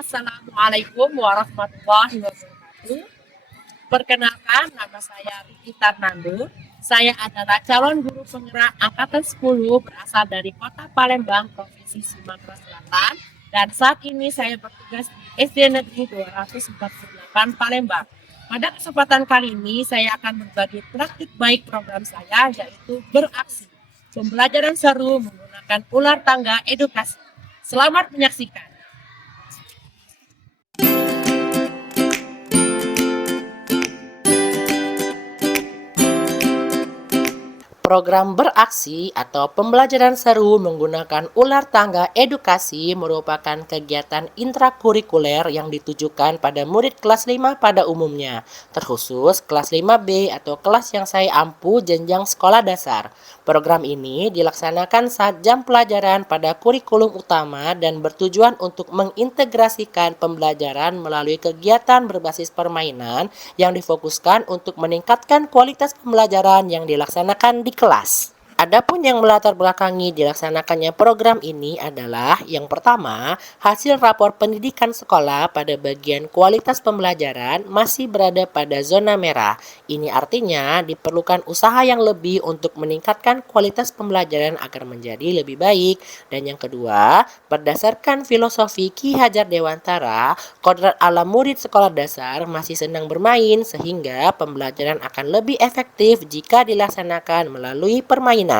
Assalamualaikum warahmatullahi wabarakatuh. Perkenalkan, nama saya Riki Tarnando. Saya adalah calon guru penggerak angkatan 10 berasal dari Kota Palembang, Provinsi Sumatera Selatan. Dan saat ini saya bertugas di SD Negeri 248 Palembang. Pada kesempatan kali ini saya akan berbagi praktik baik program saya, yaitu beraksi. Pembelajaran seru menggunakan ular tangga edukasi. Selamat menyaksikan. Program beraksi atau pembelajaran seru menggunakan ular tangga edukasi merupakan kegiatan intrakurikuler yang ditujukan pada murid kelas 5 pada umumnya, terkhusus kelas 5B atau kelas yang saya ampu jenjang sekolah dasar. Program ini dilaksanakan saat jam pelajaran pada kurikulum utama dan bertujuan untuk mengintegrasikan pembelajaran melalui kegiatan berbasis permainan yang difokuskan untuk meningkatkan kualitas pembelajaran yang dilaksanakan di kelas. Adapun yang melatar belakangi dilaksanakannya program ini adalah yang pertama, hasil rapor pendidikan sekolah pada bagian kualitas pembelajaran masih berada pada zona merah. Ini artinya diperlukan usaha yang lebih untuk meningkatkan kualitas pembelajaran agar menjadi lebih baik. Dan yang kedua, berdasarkan filosofi Ki Hajar Dewantara, kodrat alam murid sekolah dasar masih senang bermain sehingga pembelajaran akan lebih efektif jika dilaksanakan melalui permainan.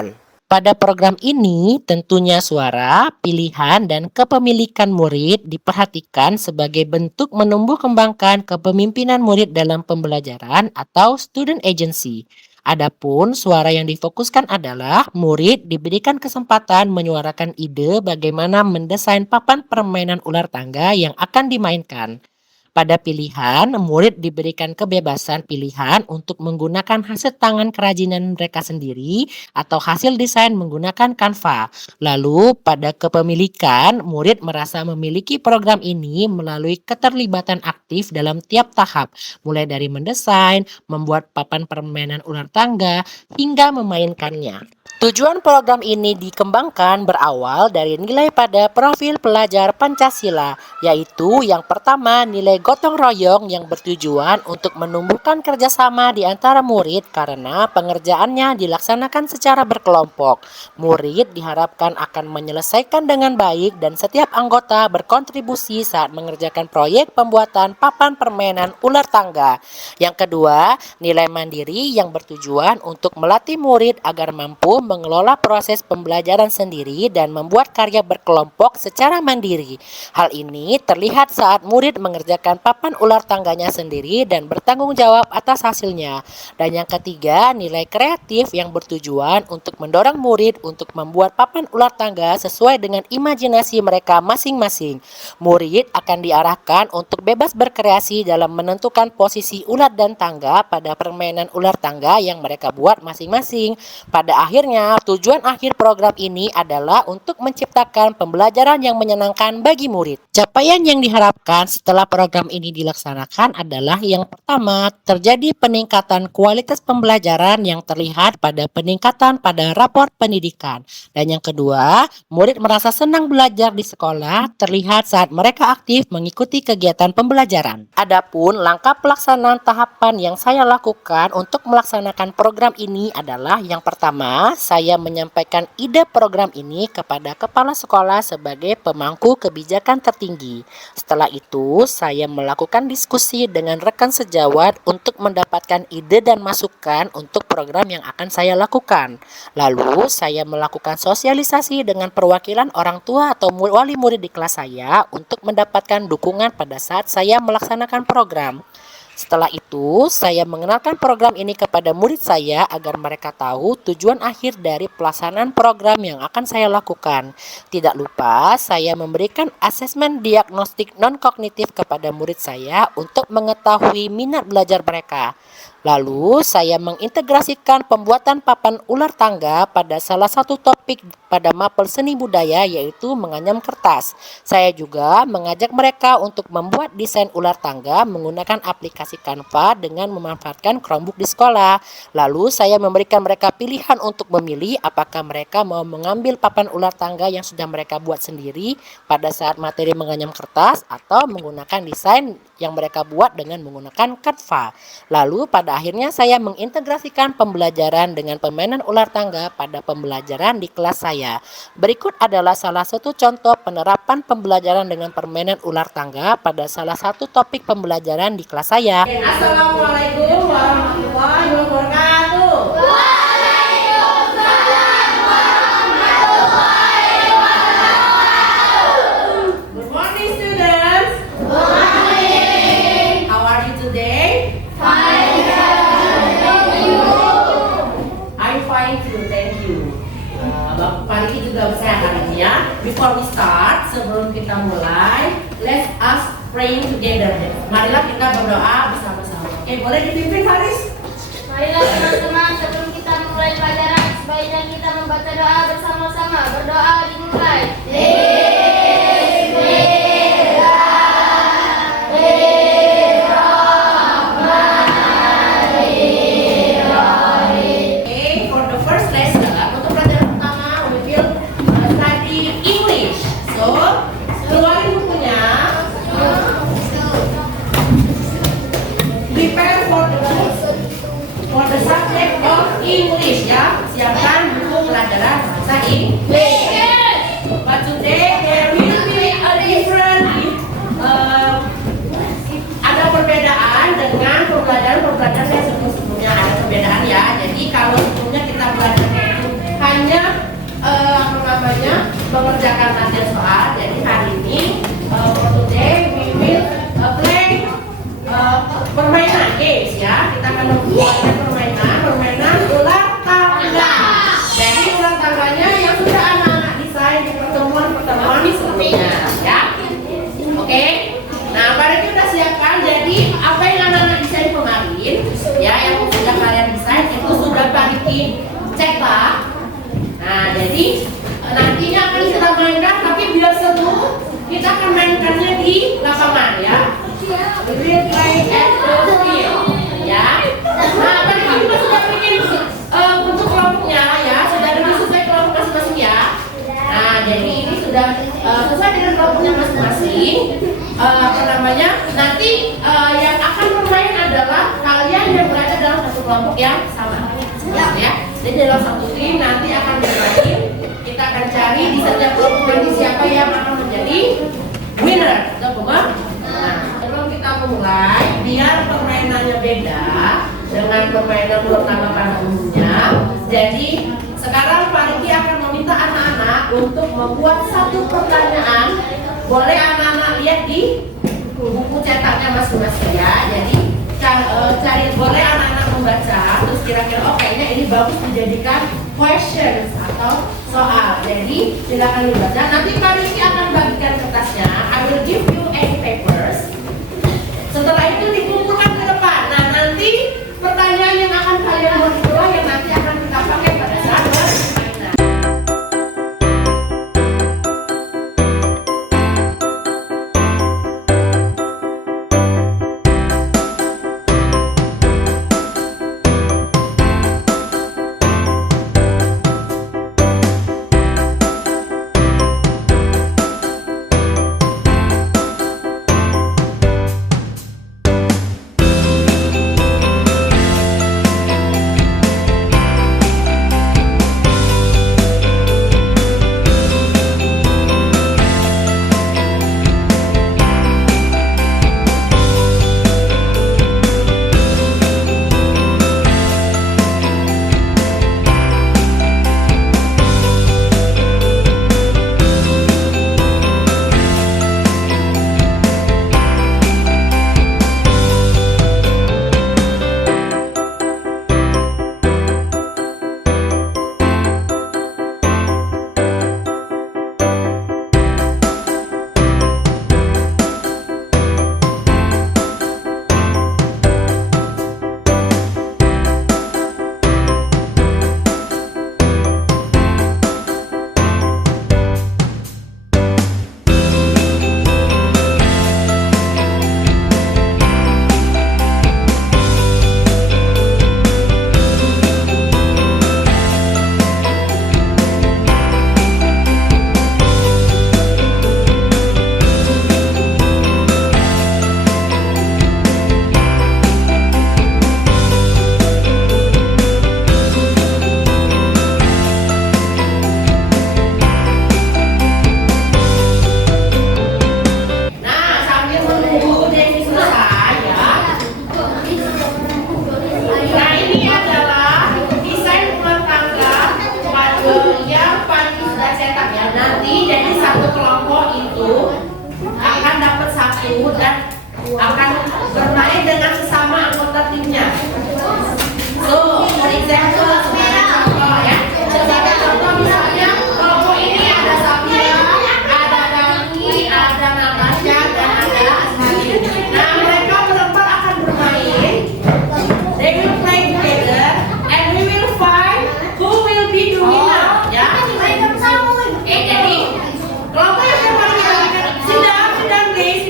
Pada program ini, tentunya suara, pilihan, dan kepemilikan murid diperhatikan sebagai bentuk menumbuh kembangkan kepemimpinan murid dalam pembelajaran atau student agency. Adapun suara yang difokuskan adalah murid diberikan kesempatan menyuarakan ide bagaimana mendesain papan permainan ular tangga yang akan dimainkan. Pada pilihan, murid diberikan kebebasan pilihan untuk menggunakan hasil tangan kerajinan mereka sendiri atau hasil desain menggunakan Canva. Lalu, pada kepemilikan, murid merasa memiliki program ini melalui keterlibatan aktif dalam tiap tahap, mulai dari mendesain, membuat papan permainan ular tangga, hingga memainkannya. Tujuan program ini dikembangkan berawal dari nilai pada profil pelajar Pancasila, yaitu yang pertama nilai gotong royong yang bertujuan untuk menumbuhkan kerjasama di antara murid karena pengerjaannya dilaksanakan secara berkelompok. Murid diharapkan akan menyelesaikan dengan baik dan setiap anggota berkontribusi saat mengerjakan proyek pembuatan papan permainan ular tangga. Yang kedua, nilai mandiri yang bertujuan untuk melatih murid agar mampu mengelola proses pembelajaran sendiri dan membuat karya berkelompok secara mandiri. Hal ini terlihat saat murid mengerjakan papan ular tangganya sendiri dan bertanggung jawab atas hasilnya. Dan yang ketiga, nilai kreatif yang bertujuan untuk mendorong murid untuk membuat papan ular tangga sesuai dengan imajinasi mereka masing-masing. Murid akan diarahkan untuk bebas berkreasi dalam menentukan posisi ular dan tangga pada permainan ular tangga yang mereka buat masing-masing. Pada akhirnya, tujuan akhir program ini adalah untuk menciptakan pembelajaran yang menyenangkan bagi murid. Capaian yang diharapkan setelah program ini dilaksanakan adalah yang pertama, terjadi peningkatan kualitas pembelajaran yang terlihat pada peningkatan pada rapor pendidikan. Dan yang kedua, murid merasa senang belajar di sekolah terlihat saat mereka aktif mengikuti kegiatan pembelajaran. Adapun langkah pelaksanaan tahapan yang saya lakukan untuk melaksanakan program ini adalah yang pertama, saya menyampaikan ide program ini kepada kepala sekolah sebagai pemangku kebijakan tertinggi. Setelah itu, saya melakukan diskusi dengan rekan sejawat untuk mendapatkan ide dan masukan untuk program yang akan saya lakukan. Lalu, saya melakukan sosialisasi dengan perwakilan orang tua atau wali murid di kelas saya untuk mendapatkan dukungan pada saat saya melaksanakan program. Setelah itu, saya mengenalkan program ini kepada murid saya agar mereka tahu tujuan akhir dari pelaksanaan program yang akan saya lakukan. Tidak lupa, saya memberikan asesmen diagnostik non-kognitif kepada murid saya untuk mengetahui minat belajar mereka. Lalu saya mengintegrasikan pembuatan papan ular tangga pada salah satu topik pada mapel seni budaya yaitu menganyam kertas. Saya juga mengajak mereka untuk membuat desain ular tangga menggunakan aplikasi Canva dengan memanfaatkan Chromebook di sekolah. Lalu saya memberikan mereka pilihan untuk memilih apakah mereka mau mengambil papan ular tangga yang sudah mereka buat sendiri pada saat materi menganyam kertas atau menggunakan desain yang mereka buat dengan menggunakan Canva. Lalu pada akhirnya saya mengintegrasikan pembelajaran dengan permainan ular tangga pada pembelajaran di kelas saya. Berikut adalah salah satu contoh penerapan pembelajaran dengan permainan ular tangga pada salah satu topik pembelajaran di kelas saya. Assalamualaikum warahmatullahi wabarakatuh. Good morning, students. How are you today? I'm fine too, thank you. Bapak Pariki juga sehat hari ini ya. Before we start, sebelum kita mulai, let's us praying together. Marilah kita berdoa bersama-sama. Oke, boleh dipimpin Haris? Marilah teman-teman, sebelum kita mulai pelajaran, sebaiknya kita membaca doa bersama-sama. Berdoa dimulai. Okay, for the first lesson, untuk pelajaran pertama, we will study English. So, keluarin bukunya. Prepare for the subject of English ya. Siapkan buku pelajaran bahasa Inggris. But today there will be a different ada perbedaan dengan pembelajaran yang sebelumnya ada perbedaan ya. Jadi kalau sebelumnya kita belajarnya itu hanya mengerjakan latihan soal. Jadi hari ini for today we will play permainan games ya. Kita akan membuat permainan ular tangga. Jadi ular tangganya yang sudah anak-anak desain di pertemuan sebelumnya ya. Oke. Nah, Pariki udah siapkan. Jadi apa yang anak-anak desain kemarin ya, yang sudah kalian desain itu sudah Pariki cetak. Nah, jadi nantinya akan kita mainkan, tapi biar seru kita akan mainkannya di lapangan ya. We will play at the field ya. Nah, Pariki juga sudah bikin untuk kelompoknya ya, sudah ada sesuai kelompok masing-masing ya. Nah, jadi ini sudah sesuai dengan kelompoknya masing-masing. Nanti yang akan bermain adalah kalian yang berada dalam satu kelompok yang sama ya. Jadi dalam satu tim nanti akan bermain. Kita akan cari di setiap kelompok nanti siapa yang akan menjadi winner atau pemenang. Nah, sebelum kita memulai, biar permainannya beda dengan permainan ular tangga pada umumnya. Jadi sekarang Pariki akan meminta anak-anak untuk membuat satu pertanyaan. Boleh anak-anak lihat di buku cetaknya masing-masing ya. Jadi boleh anak-anak membaca terus kira-kira kayaknya ini bagus dijadikan questions atau soal. Jadi silakan dibaca. Nanti Pariki akan bagikan kertasnya. I will give you any papers. Setelah itu dikumpulkan ke depan. Nah, nanti pertanyaan yang akan kalian buat itulah yang nanti akan kita pakai pada saat bermain. bermain dengan sesama anggota timnya. So, for example, sebagai contoh ya. Sebagai contoh misalnya kelompok ini ada Safira, ada Dani, ada Natasha, dan ada Asli. Nah, mereka berempat akan bermain. They will play together and we will find who will be the winner. Ya. Oke, jadi kelompok yang paling baik sidang please.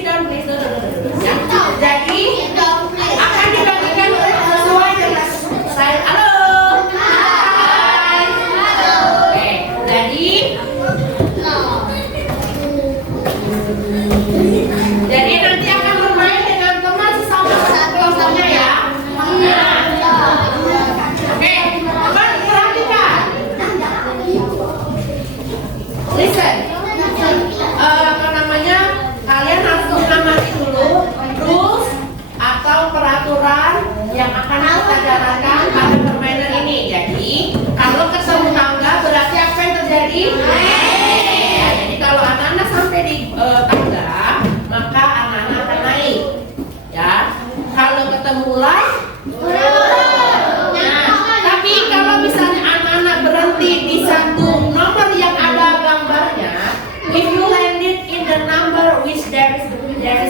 Ya. Jadi akan dibagikan sesuai dengan saya. Halo. Hai. Oke, jadi nanti akan bermain dengan teman sesama kelompoknya ya. Oke, teman perhatikan. Listen. Apa namanya? Kalian harus mengamati dulu rules atau peraturan yang akan kita jalankan pada permainan ini. Jadi, kalau ketemu tangga berarti apa yang terjadi? Ya, jadi kalau anak-anak sampai di tangga, maka anak-anak akan naik. Ya. Kalau ketemu ular, tapi kalau misalnya anak-anak berhenti di satu nomor yang ada gambarnya, if you landed in the number which there is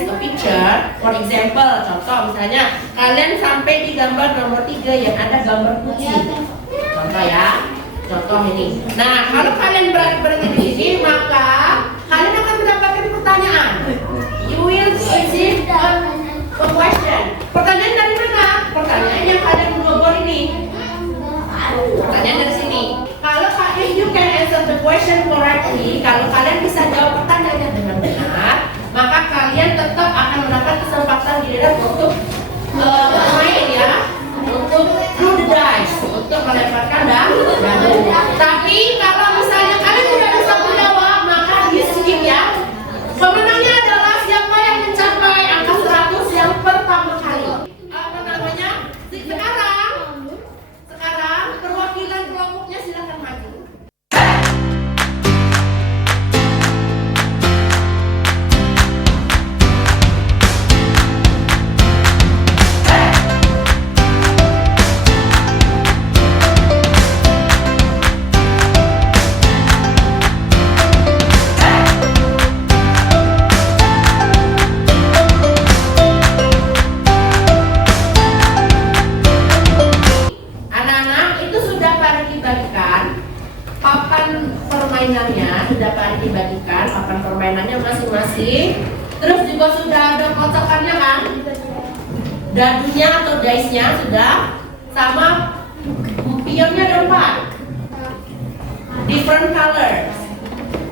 a picture, for example, contoh misalnya kalian sampai di gambar nomor 3 yang ada gambar kucing. Contoh ya, contoh ini. Nah, kalau kalian berhenti di sini, maka kalian akan mendapatkan pertanyaan. You will receive a question. Pertanyaan dari mana? Pertanyaan yang kalian global ini. Pertanyaan dari sini. Kalau if you can answer the question correctly, kalau kalian bisa jawab pertanyaannya dengan benar, maka kalian tetap akan mendapat kesempatan giliran untuk bermain ya, untuk throw the dice, untuk melemparkan dadu. Tapi kalau misalnya kalian tidak bisa menjawab, maka di skip ya. Pemenangnya adalah siapa yang mencapai angka 100 yang pertama kali. Apa namanya? Sekarang perwakilan kelompoknya silakan maju. Permainannya masing-masing. Terus juga sudah ada kotakannya kan? Dadunya atau dice-nya sudah, sama pionnya ada 4. Different colors.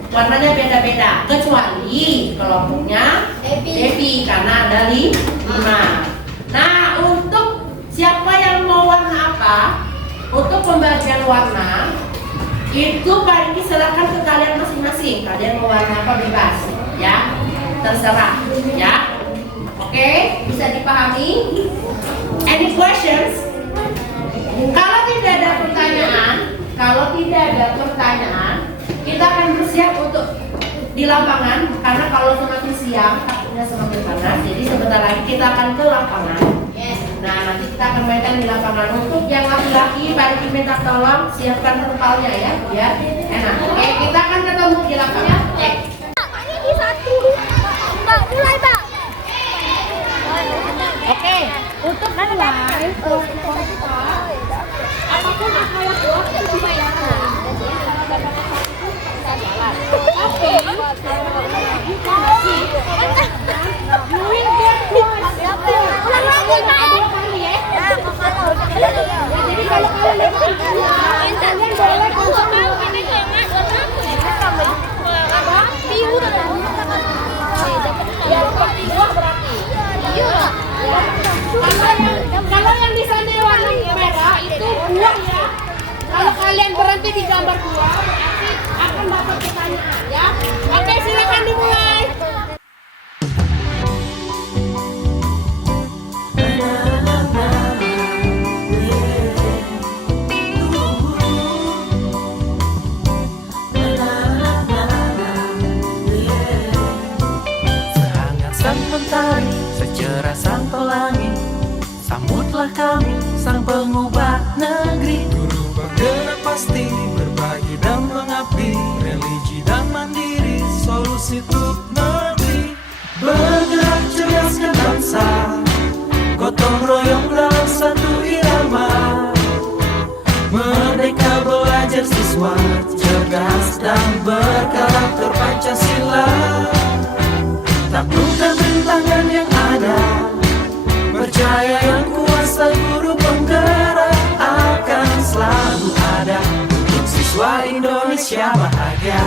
Warnanya beda-beda, kecuali kelompoknya Happy karena ada 5. Nah, untuk siapa yang mau warna apa? Untuk pembagian warna itu Pak Riki serahkan ke kalian masing-masing. Kalian mau warna apa bebas, ya, terserah, ya. Oke, bisa dipahami? Any questions? Kalau tidak ada pertanyaan, kita akan bersiap untuk di lapangan. Karena kalau semakin siang, takutnya semakin panas. Jadi sebentar lagi kita akan ke lapangan. Nah, nanti kita akan mainkan di lapangan. Untuk yang laki-laki, Pak Riki minta tolong siapkan terpalnya ya, biar enak. Oke, kita akan ketemu di lapangan. Ini satu. Mbak, mulai, Mbak. Oke, untuk mulai, apapun apa yang buat itu dibayarkan. Oke. Ulang lagi, Mbak. Jadi kalau kalian boleh kalau yang di sana warna merah itu buang ya. Kalau kalian berhenti di gambar 2 berarti akan dapat pertanyaan ya. Oke, silakan dimulai. Secerah sang pelangi Sambutlah kami sang pengubah negeri. Guru penggerak pasti berbagi dan mengabdi, religi dan mandiri, solusi untuk negeri. Bergerak cerdaskan bangsa, gotong royong dalam satu irama. Merdeka belajar siswa, cerdas dan berkarakter Pancasila. Taklukkan rintangan yang ada, percaya yang kuasa guru penggerak akan selalu ada untuk siswa Indonesia bahagia.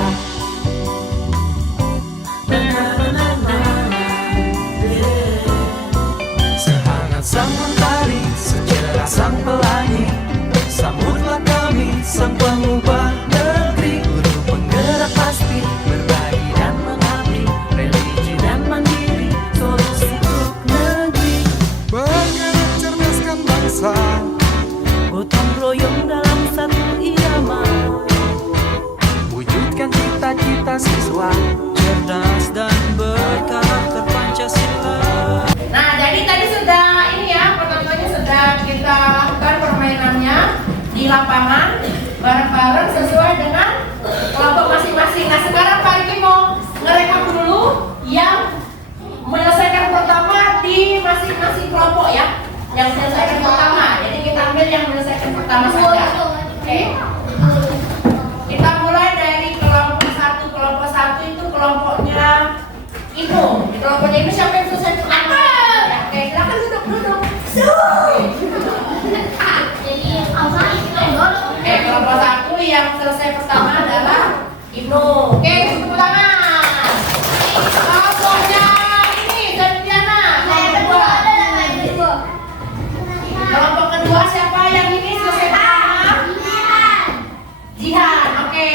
Sehangat sang mentari, secerah sang pelangi, sambutlah kami sang pengubah negeri. Guru penggerak pasti berbagi dan mengabdi, religi dan mandiri, solusi untuk negeri. Bergerak cerdaskan bangsa, gotong royong dalam satu irama. Wujudkan cita-cita siswa, cerdas dan berkarakter Pancasila. Nah, jadi tadi sudah ini ya, penontonnya sudah kita lakukan permainannya di lapangan bareng-bareng sesuai dengan kelompok masing-masing. Nah, sekarang Pak Riki mau ngerekap dulu yang menyelesaikan pertama di masing-masing kelompok ya. Yang menyelesaikan pertama. Jadi kita ambil yang menyelesaikan pertama saja. Oke. Kita mulai dari kelompok satu. Kelompok satu itu kelompoknya Ibu. Di kelompoknya Ibu siapa yang selesai pertama? Ya, oke, silakan duduk. Oke, kelompok satu yang selesai pertama adalah Ibnu. Oke, tepuk tangan. Kelompoknya ini Zantiana. Kelompok kedua siapa yang ini selesai pertama? Jihan. Oke.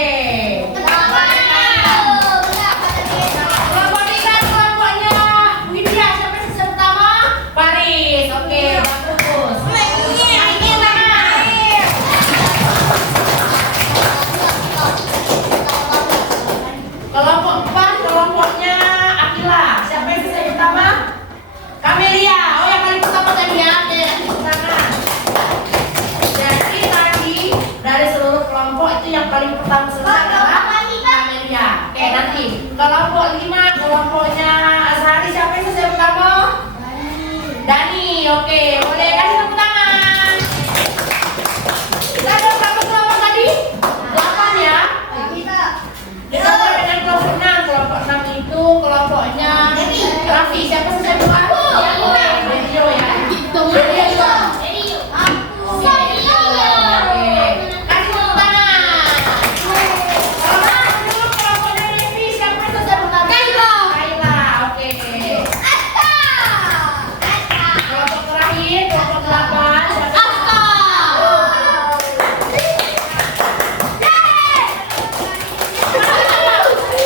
Kelompok tiga kelompoknya Widya. Siapa yang selesai pertama? Paris. Oke, bagus. Kelompok 4 kelompoknya Akila. Siapa yang selesai pertama? Kamelia. Oh, yang paling pertama tadi ya. Oke, tepuk tangan. Jadi tadi dari seluruh kelompok itu yang paling pertama selesai adalah Kamelia. Oke, nanti kelompok 5 kelompoknya Azhari. Siapa yang selesai pertama? Dani. Oke, boleh kasih tepuk tangan. Kita ada berapa kelompok tadi? 8 ya. Ditambah dengan kelompok 6. Kelompok 6 itu kelompoknya Raffi. Siapa selesai pertama? Radio ya. Radio. Oke. Kasih tepuk tangan. Kelompoknya Devi. Siapa yang selesai pertama? Kaila. Oke. Kelompok terakhir, kelompok 8.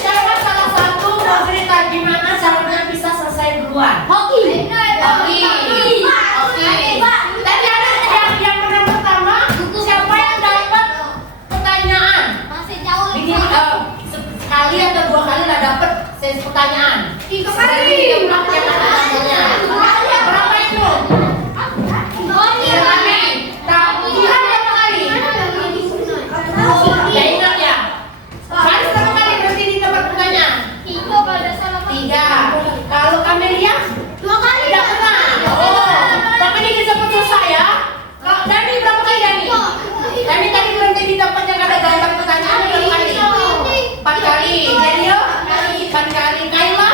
Siapa salah satu mau cerita gimana caranya bisa selesai duluan? Oke. Tadi ada yang menang pertama. Siapa yang dapat pertanyaan? Ini sekali atau 2 kali lah dapat sesi pertanyaan. Dari 3 bulan yang ada tanya. Berapa itu? 3 kali. Jihan berapa kali? Ya ingat ya. Paris berapa kali berhenti di tempat pertanyaan? 3. Kalau Kamelia? 2 kali. Tidak pernah. Oh, makanya dia cepat selesai ya. Kalau Dani berapa kali Dani? Dani tadi berhenti di tempat yang ada gambar pertanyaan berapa kali? 4 kali. Dario? 4 kali. Kaila?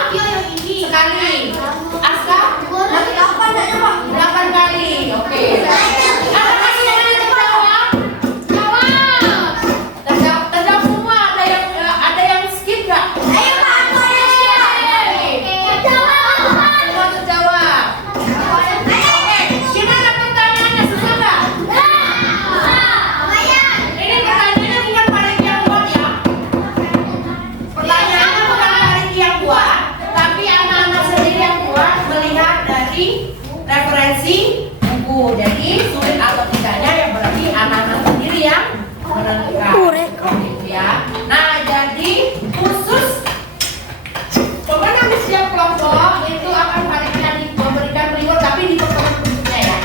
Sekali. Aska? 8 kali. Oke. Ada kasih yang ada terjawab? Terjawab semua. Ada yang skip nggak? Semua terjawab. Oke. Gimana pertanyaannya? Susah nggak? Ini pertanyaannya bukan Pak Riki yang buat ya. Pertanyaannya bukan Pak Riki yang buat, tapi anak-anak sendiri yang buat melihat dari referensi buku. Jadi sulit atau tidaknya yang berarti anak-anak sendiri yang menentukan. Gitu ya. Nah, jadi khusus pemenang di setiap kelompok itu akan Pak Riki memberikan reward tapi di pertemuan berikutnya ya.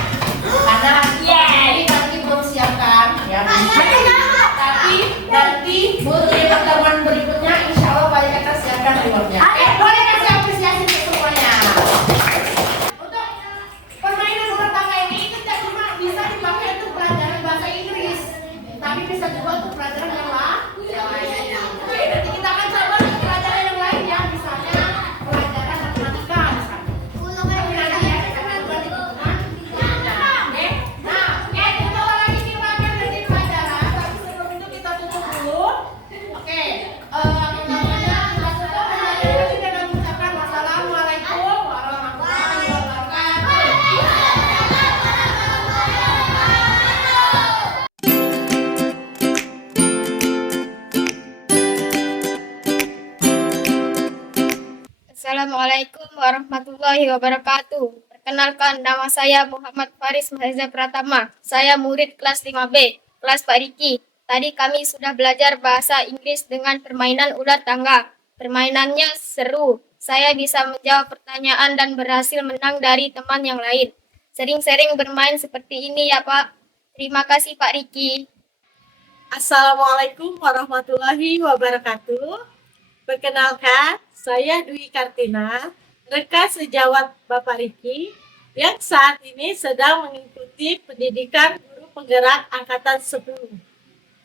warahmatullahi wabarakatuh. Perkenalkan, nama saya Muhammad Faris Maheza Pratama. Saya murid kelas 5B, kelas Pak Riki. Tadi kami sudah belajar bahasa Inggris dengan permainan ular tangga. Permainannya seru. Saya bisa menjawab pertanyaan dan berhasil menang dari teman yang lain. Sering-sering bermain seperti ini ya Pak. Terima kasih Pak Riki. Assalamualaikum warahmatullahi wabarakatuh. Perkenalkan, saya Dwi Kartina, rekan sejawat Bapak Riki, yang saat ini sedang mengikuti pendidikan guru penggerak angkatan 10.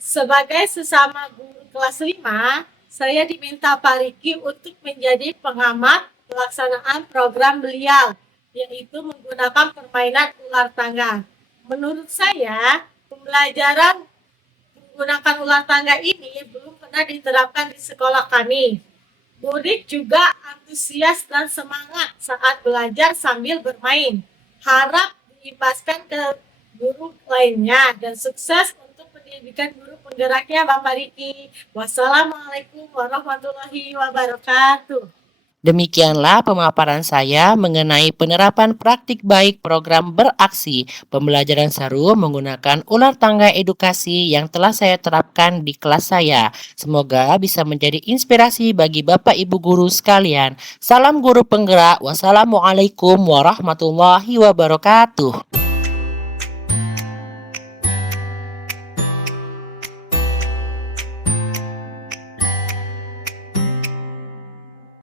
Sebagai sesama guru kelas 5, saya diminta Pak Riki untuk menjadi pengamat pelaksanaan program beliau, yaitu menggunakan permainan ular tangga. Menurut saya, pembelajaran menggunakan ular tangga ini belum pernah diterapkan di sekolah kami. Murid juga antusias dan semangat saat belajar sambil bermain. Harap diimbaskan ke guru lainnya dan sukses untuk pendidikan guru penggeraknya Bapak Riki. Wassalamualaikum warahmatullahi wabarakatuh. Demikianlah pemaparan saya mengenai penerapan praktik baik program beraksi pembelajaran seru menggunakan ular tangga edukasi yang telah saya terapkan di kelas saya. Semoga bisa menjadi inspirasi bagi Bapak Ibu guru sekalian. Salam guru penggerak. Wassalamualaikum warahmatullahi wabarakatuh.